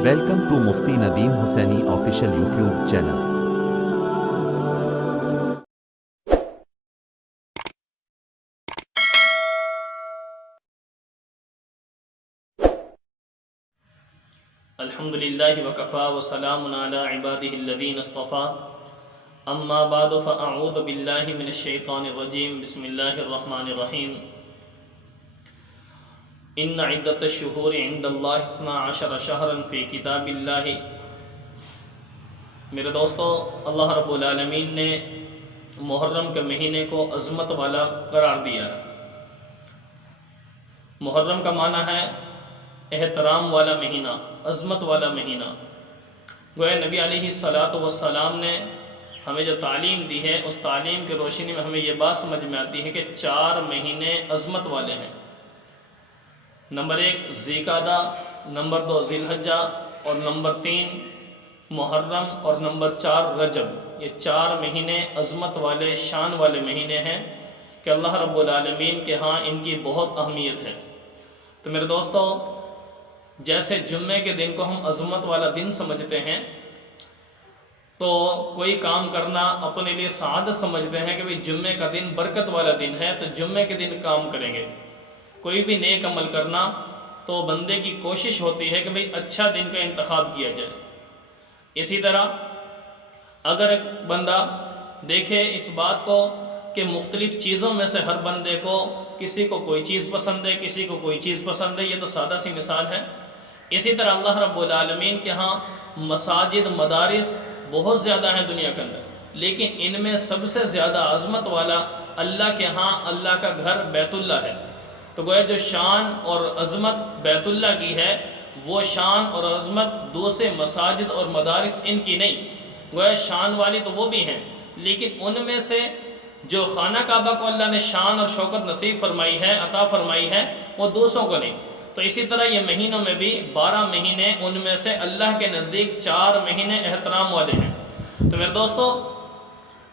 Welcome to Mufti Nadeem Hussaini official YouTube channel. الحمدللہ وکفا وسلام علی عبادہ الذین اصطفیٰ اما بعد فاعوذ باللہ من الشیطان الرجیم بسم اللہ الرحمن الرحیم ان عدت الشہور عند اللہ 12 شہرا فی کتاب اللہ۔ میرے دوستو، اللہ رب العالمین نے محرم کے مہینے کو عظمت والا قرار دیا ہے۔ محرم کا معنی ہے احترام والا مہینہ، عظمت والا مہینہ۔ گویا نبی علیہ السلام نے ہمیں جو تعلیم دی ہے، اس تعلیم کی روشنی میں ہمیں یہ بات سمجھ میں آتی ہے کہ 4 مہینے عظمت والے ہیں۔ نمبر 1 ذی-قعدہ، نمبر 2 ذی الحجہ، اور نمبر 3 محرم، اور نمبر 4 رجب۔ یہ 4 مہینے عظمت والے، شان والے مہینے ہیں کہ اللہ رب العالمین کے ہاں ان کی بہت اہمیت ہے۔ تو میرے دوستو، جیسے جمعے کے دن کو ہم عظمت والا دن سمجھتے ہیں، تو کوئی کام کرنا اپنے لیے سعادت سمجھتے ہیں کہ بھئی جمعے کا دن برکت والا دن ہے، تو جمعے کے دن کام کریں گے۔ کوئی بھی نیک عمل کرنا تو بندے کی کوشش ہوتی ہے کہ بھئی اچھا دن کا انتخاب کیا جائے۔ اسی طرح اگر ایک بندہ دیکھے اس بات کو کہ مختلف چیزوں میں سے ہر بندے کو، کسی کو کوئی چیز پسند ہے، کسی کو کوئی چیز پسند ہے، یہ تو سادہ سی مثال ہے۔ اسی طرح اللہ رب العالمین کے ہاں مساجد، مدارس بہت زیادہ ہیں دنیا کے اندر، لیکن ان میں سب سے زیادہ عظمت والا اللہ کے ہاں اللہ کا گھر بیت اللہ ہے۔ تو گویا جو شان اور عظمت بیت اللہ کی ہے، وہ شان اور عظمت دوسرے مساجد اور مدارس ان کی نہیں۔ گویا شان والی تو وہ بھی ہیں، لیکن ان میں سے جو خانہ کعبہ کو اللہ نے شان اور شوکت نصیب فرمائی ہے، عطا فرمائی ہے، وہ دوسروں کو نہیں۔ تو اسی طرح یہ مہینوں میں بھی 12 مہینے، ان میں سے اللہ کے نزدیک 4 مہینے احترام والے ہیں۔ تو میرے دوستو،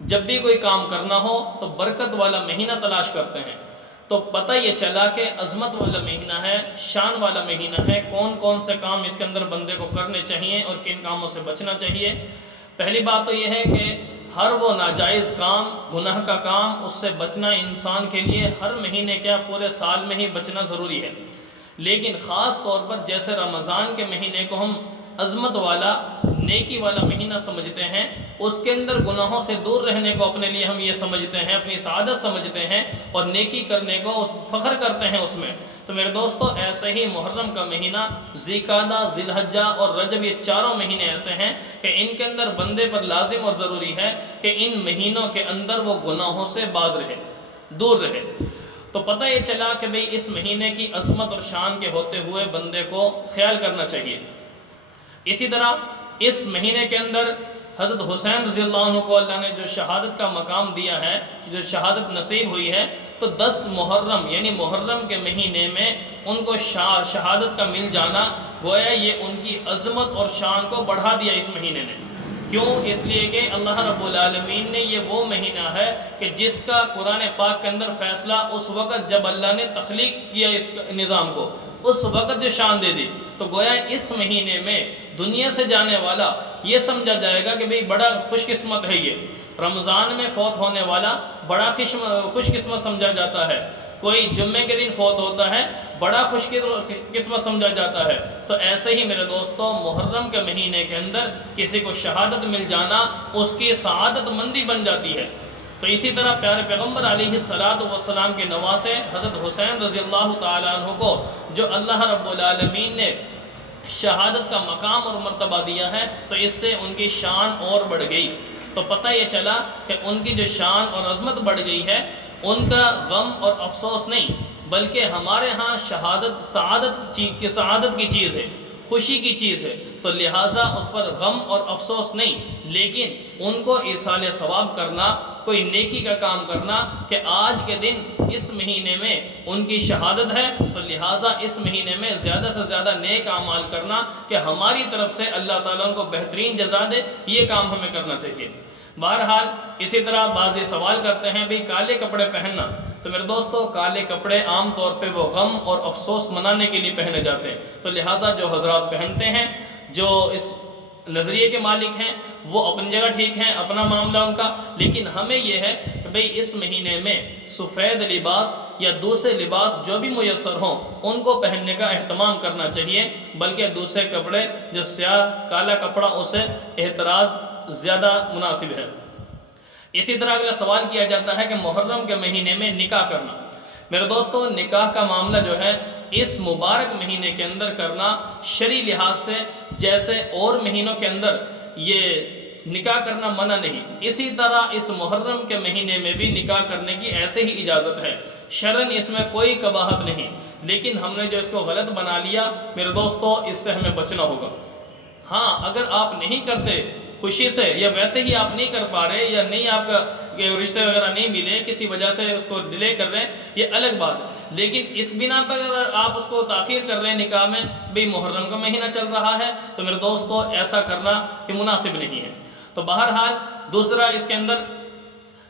جب بھی کوئی کام کرنا ہو تو برکت والا مہینہ تلاش کرتے ہیں، تو پتہ یہ چلا کہ عظمت والا مہینہ ہے، شان والا مہینہ ہے، کون کون سے کام اس کے اندر بندے کو کرنے چاہیے اور کن کاموں سے بچنا چاہیے۔ پہلی بات تو یہ ہے کہ ہر وہ ناجائز کام، گناہ کا کام، اس سے بچنا انسان کے لیے ہر مہینے کیا پورے سال میں ہی بچنا ضروری ہے۔ لیکن خاص طور پر جیسے رمضان کے مہینے کو ہم عظمت والا، نیکی والا مہینہ سمجھتے ہیں، اس کے اندر گناہوں سے دور رہنے کو اپنے لیے ہم یہ سمجھتے ہیں، اپنی سعادت سمجھتے ہیں، اور نیکی کرنے کو فخر کرتے ہیں اس میں۔ تو میرے دوستو، ایسے ہی محرم کا مہینہ، ذی-قعدہ، ذی الحجہ اور رجب، یہ 4 مہینے ایسے ہیں کہ ان کے اندر بندے پر لازم اور ضروری ہے کہ ان مہینوں کے اندر وہ گناہوں سے باز رہے، دور رہے۔ تو پتہ یہ چلا کہ بھئی اس مہینے کی عظمت اور شان کے ہوتے ہوئے بندے کو خیال کرنا چاہیے۔ اسی طرح اس مہینے کے اندر حضرت حسین رضی اللہ عنہ کو اللہ نے جو شہادت کا مقام دیا ہے، جو شہادت نصیب ہوئی ہے، تو 10 محرم یعنی محرم کے مہینے میں ان کو شہادت کا مل جانا، گویا یہ ان کی عظمت اور شان کو بڑھا دیا اس مہینے نے۔ کیوں؟ اس لیے کہ اللہ رب العالمین نے یہ وہ مہینہ ہے کہ جس کا قرآن پاک کے اندر فیصلہ اس وقت جب اللہ نے تخلیق کیا اس نظام کو، اس وقت جو شان دے دی، تو گویا اس مہینے میں دنیا سے جانے والا یہ سمجھا جائے گا کہ بھئی بڑا خوش قسمت ہے یہ۔ رمضان میں فوت ہونے والا بڑا خوش قسمت سمجھا جاتا ہے، کوئی جمعے کے دن فوت ہوتا ہے بڑا خوش قسمت سمجھا جاتا ہے۔ تو ایسے ہی میرے دوستو، محرم کے مہینے کے اندر کسی کو شہادت مل جانا اس کی سعادت مندی بن جاتی ہے۔ تو اسی طرح پیارے پیغمبر علیہ السلام کے نواسے حضرت حسین رضی اللہ تعالیٰ عنہ کو جو اللہ رب العالمین نے شہادت کا مقام اور مرتبہ دیا ہے، تو اس سے ان کی شان اور بڑھ گئی۔ تو پتہ یہ چلا کہ ان کی جو شان اور عظمت بڑھ گئی ہے، ان کا غم اور افسوس نہیں، بلکہ ہمارے ہاں شہادت سعادت کی چیز ہے، خوشی کی چیز ہے، تو لہٰذا اس پر غم اور افسوس نہیں، لیکن ان کو ایصال ثواب کرنا، کوئی نیکی کا کام کرنا کہ آج کے دن اس مہینے میں ان کی شہادت ہے، تو لہٰذا اس مہینے میں زیادہ سے زیادہ نیک اعمال کرنا کہ ہماری طرف سے اللہ تعالیٰ ان کو بہترین جزا دے، یہ کام ہمیں کرنا چاہیے۔ بہرحال اسی طرح بعض یہ سوال کرتے ہیں بھئی کالے کپڑے پہننا، تو میرے دوستو، کالے کپڑے عام طور پہ وہ غم اور افسوس منانے کے لیے پہنے جاتے ہیں، تو لہٰذا جو حضرات پہنتے ہیں جو اس نظریے کے مالک ہیں وہ اپنی جگہ ٹھیک ہیں، اپنا معاملہ ان کا، لیکن ہمیں یہ ہے کہ بھئی اس مہینے میں سفید لباس یا دوسرے لباس جو بھی میسر ہوں ان کو پہننے کا اہتمام کرنا چاہیے، بلکہ دوسرے کپڑے جو سیاہ کالا کپڑا اسے احتراز زیادہ مناسب ہے۔ اسی طرح اگلا سوال کیا جاتا ہے کہ محرم کے مہینے میں نکاح کرنا۔ میرے دوستو، نکاح کا معاملہ جو ہے اس مبارک مہینے کے اندر کرنا شرعی لحاظ سے جیسے اور مہینوں کے اندر یہ نکاح کرنا منع نہیں، اسی طرح اس محرم کے مہینے میں بھی نکاح کرنے کی ایسے ہی اجازت ہے، شرعاً اس میں کوئی قباحت نہیں، لیکن ہم نے جو اس کو غلط بنا لیا میرے دوستو اس سے ہمیں بچنا ہوگا۔ ہاں، اگر آپ نہیں کرتے خوشی سے یا ویسے ہی آپ نہیں کر پا رہے یا نہیں آپ کا رشتے وغیرہ نہیں ملے کسی وجہ سے اس کو ڈیلے کر رہے ہیں، یہ الگ بات ہے، لیکن اس بنا پر اگر آپ اس کو تاخیر کر رہے ہیں نکاح میں، بھئی محرم کا مہینہ چل رہا ہے، تو میرے دوستو ایسا کرنا یہ مناسب نہیں ہے۔ تو بہرحال دوسرا اس کے اندر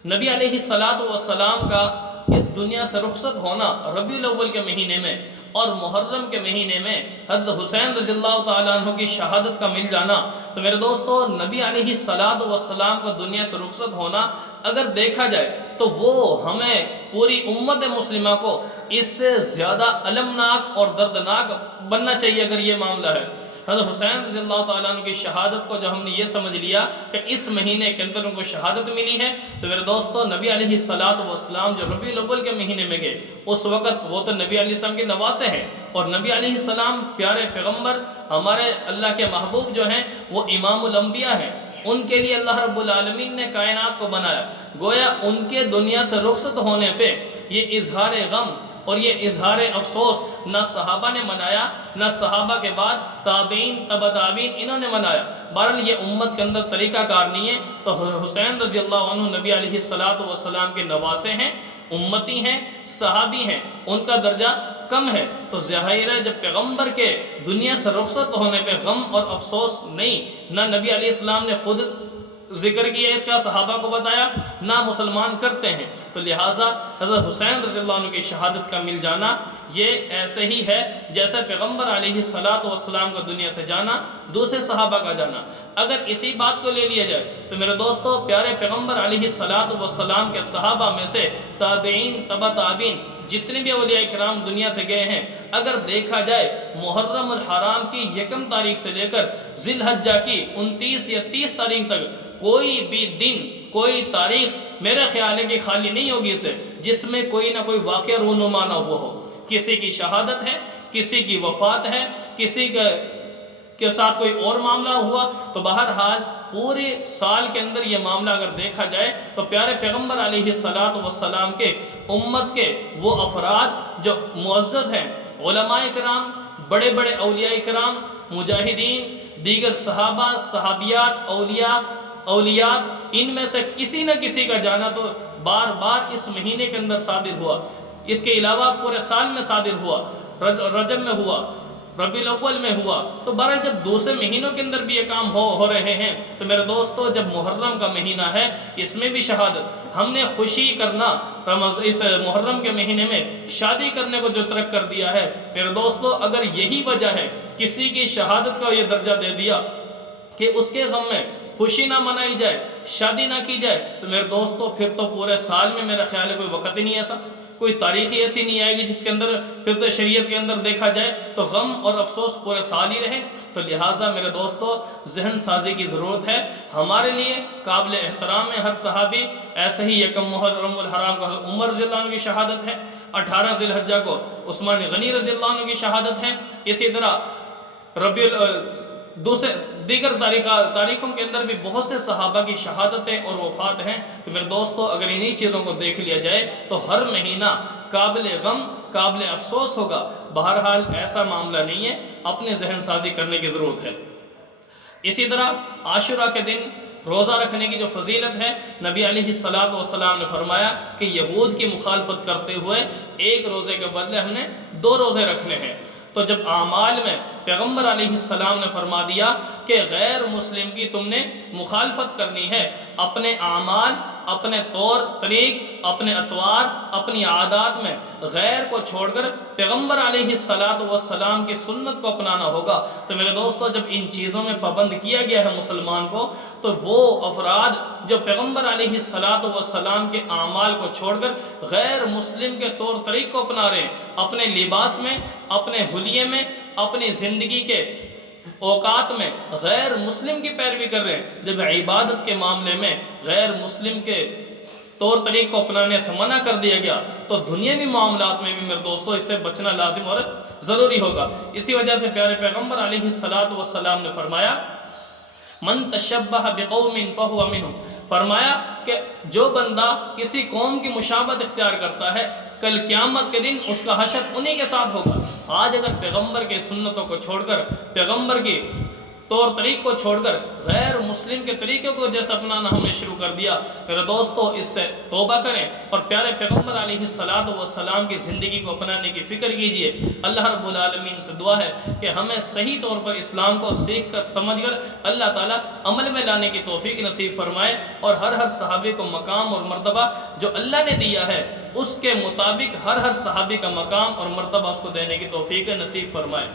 نبی علیہ السلام کا اس دنیا سے رخصت ہونا ربیع الاول کے مہینے میں اور محرم کے مہینے میں حضرت حسین رضی اللہ تعالیٰ عنہ کی شہادت کا مل جانا، تو میرے دوستو نبی علیہ السلام کا دنیا سے رخصت ہونا اگر دیکھا جائے تو وہ ہمیں پوری امت مسلمہ کو اس سے زیادہ المناک اور دردناک بننا چاہیے اگر یہ معاملہ ہے۔ حضرت حسین رضی اللہ تعالیٰ عنہ کی شہادت کو جو ہم نے یہ سمجھ لیا کہ اس مہینے کے اندر ان کو شہادت ملی ہے، تو میرے دوستو نبی علیہ السلام جو ربیع الاول کے مہینے میں گئے اس وقت وہ تو نبی علیہ السلام کے نواسے ہیں، اور نبی علیہ السلام پیارے پیغمبر ہمارے اللہ کے محبوب جو ہیں وہ امام الانبیاء ہیں، ان کے لیے اللہ رب العالمین نے کائنات کو بنایا، گویا ان کے دنیا سے رخصت ہونے پہ یہ اظہار غم اور یہ اظہار افسوس نہ صحابہ نے منایا، نہ صحابہ کے بعد تابعین تبع تابعین انہوں نے منایا، بہرحال یہ امت کے اندر طریقہ کار نہیں ہے۔ تو حسین رضی اللہ عنہ نبی علیہ السلام کے نواسے ہیں، امتی ہیں، صحابی ہیں، ان کا درجہ کم ہے، تو ظاہر ہے جب پیغمبر کے دنیا سے رخصت ہونے پہ غم اور افسوس نہیں، نہ نبی علیہ السلام نے خود ذکر کیا اس کا، صحابہ کو بتایا، نہ مسلمان کرتے ہیں، تو لہٰذا حضرت حسین رضی اللہ عنہ کی شہادت کا مل جانا یہ ایسے ہی ہے جیسے پیغمبر علیہ السلام کا دنیا سے جانا، دوسرے صحابہ کا جانا۔ اگر اسی بات کو لے لیا جائے تو میرے دوستو پیارے پیغمبر علیہ السلام کے صحابہ میں سے تابعین تبع تابعین جتنے بھی اولیاء کرام دنیا سے گئے ہیں، اگر دیکھا جائے محرم الحرام کی 1 تاریخ سے لے کر ذی الحجہ کی 29 یا 30 تاریخ تک کوئی بھی دن کوئی تاریخ میرے خیال ہے کہ خالی نہیں ہوگی اسے جس میں کوئی نہ کوئی واقعہ رونما نہ ہوا ہو، کسی کی شہادت ہے، کسی کی وفات ہے، کسی کے ساتھ کوئی اور معاملہ ہوا، تو بہرحال پورے سال کے اندر یہ معاملہ اگر دیکھا جائے تو پیارے پیغمبر علیہ السلام کے امت کے وہ افراد جو معزز ہیں، علماء کرام، بڑے بڑے اولیاء کرام، مجاہدین، دیگر صحابہ، صحابیات، اولیات، ان میں سے کسی نہ کسی کا جانا تو بار بار اس مہینے کے اندر صادر ہوا، اس کے علاوہ پورے سال میں صادر ہوا، رجب میں ہوا، ربیع الاول میں ہوا، تو بہرحال جب دوسرے مہینوں کے اندر بھی یہ کام ہو رہے ہیں تو میرے دوستو جب محرم کا مہینہ ہے اس میں بھی شہادت، ہم نے خوشی کرنا اس محرم کے مہینے میں شادی کرنے کو جو ترک کر دیا ہے، میرے دوستو اگر یہی وجہ ہے کسی کی شہادت کا یہ درجہ دے دیا کہ اس کے غم میں خوشی نہ منائی جائے، شادی نہ کی جائے، تو میرے دوستو پھر تو پورے سال میں میرا خیال ہے کوئی وقت ہی نہیں ایسا، کوئی تاریخ ہی ایسی نہیں آئے گی جس کے اندر پھر تو شریعت کے اندر دیکھا جائے تو غم اور افسوس پورے سال ہی رہے۔ تو لہٰذا میرے دوستو ذہن سازی کی ضرورت ہے، ہمارے لیے قابل احترام ہے ہر صحابی، ایسے ہی 1 محرم الحرام کو عمر رضی اللہ عنہ کی شہادت ہے، 18 ذی الحجہ کو عثمان غنی رضی اللہ عنہ کی شہادت ہے، اسی طرح دیگر تاریخوں کے اندر بھی بہت سے صحابہ کی شہادتیں اور وفات ہیں۔ تو میرے دوستو اگر انہی چیزوں کو دیکھ لیا جائے تو ہر مہینہ قابل غم قابل افسوس ہوگا، بہرحال ایسا معاملہ نہیں ہے، اپنے ذہن سازی کرنے کی ضرورت ہے۔ اسی طرح عاشورہ کے دن روزہ رکھنے کی جو فضیلت ہے، نبی علیہ السلام نے فرمایا کہ یہود کی مخالفت کرتے ہوئے 1 روزے کے بدلے ہم نے 2 روزے رکھنے ہیں۔ تو جب اعمال میں پیغمبر علیہ السلام نے فرما دیا کہ غیر مسلم کی تم نے مخالفت کرنی ہے، اپنے اعمال اپنے طور طریق، اپنے اطوار، اپنی عادات میں غیر کو چھوڑ کر پیغمبر علیہ السلام کی سنت کو اپنانا ہوگا۔ تو میرے دوستو، جب ان چیزوں میں پابند کیا گیا ہے مسلمان کو، تو وہ افراد جو پیغمبر علیہ السلام کے اعمال کو چھوڑ کر غیر مسلم کے طور طریق کو اپنا رہے ہیں، اپنے لباس میں، اپنے حلیے میں، اپنی زندگی کے اوقات میں غیر مسلم کی پیروی کر رہے ہیں، جب عبادت کے معاملے میں غیر مسلم کے طور طریق کو اپنانے سے منع کر دیا گیا، تو دنیاوی معاملات میں بھی میرے دوستو اس سے بچنا لازم اور ضروری ہوگا۔ اسی وجہ سے پیارے پیغمبر علیہ السلام نے فرمایا، من تشبہ بقوم فہو منہم، فرمایا کہ جو بندہ کسی قوم کی مشابہت اختیار کرتا ہے، کل قیامت کے دن اس کا حشر انہی کے ساتھ ہوگا۔ آج اگر پیغمبر کے سنتوں کو چھوڑ کر، پیغمبر کی طور طریق کو چھوڑ کر غیر مسلم کے طریقے کو جیسے اپنانا ہم نے شروع کر دیا، میرے دوستو اس سے توبہ کریں اور پیارے پیغمبر علیہ السلام کی زندگی کو اپنانے کی فکر کیجئے۔ اللہ رب العالمین سے دعا ہے کہ ہمیں صحیح طور پر اسلام کو سیکھ کر، سمجھ کر اللہ تعالیٰ عمل میں لانے کی توفیق نصیب فرمائے، اور ہر صحابی کو مقام اور مرتبہ جو اللہ نے دیا ہے اس کے مطابق ہر صحابی کا مقام اور مرتبہ اس کو دینے کی توفیق نصیب فرمائے۔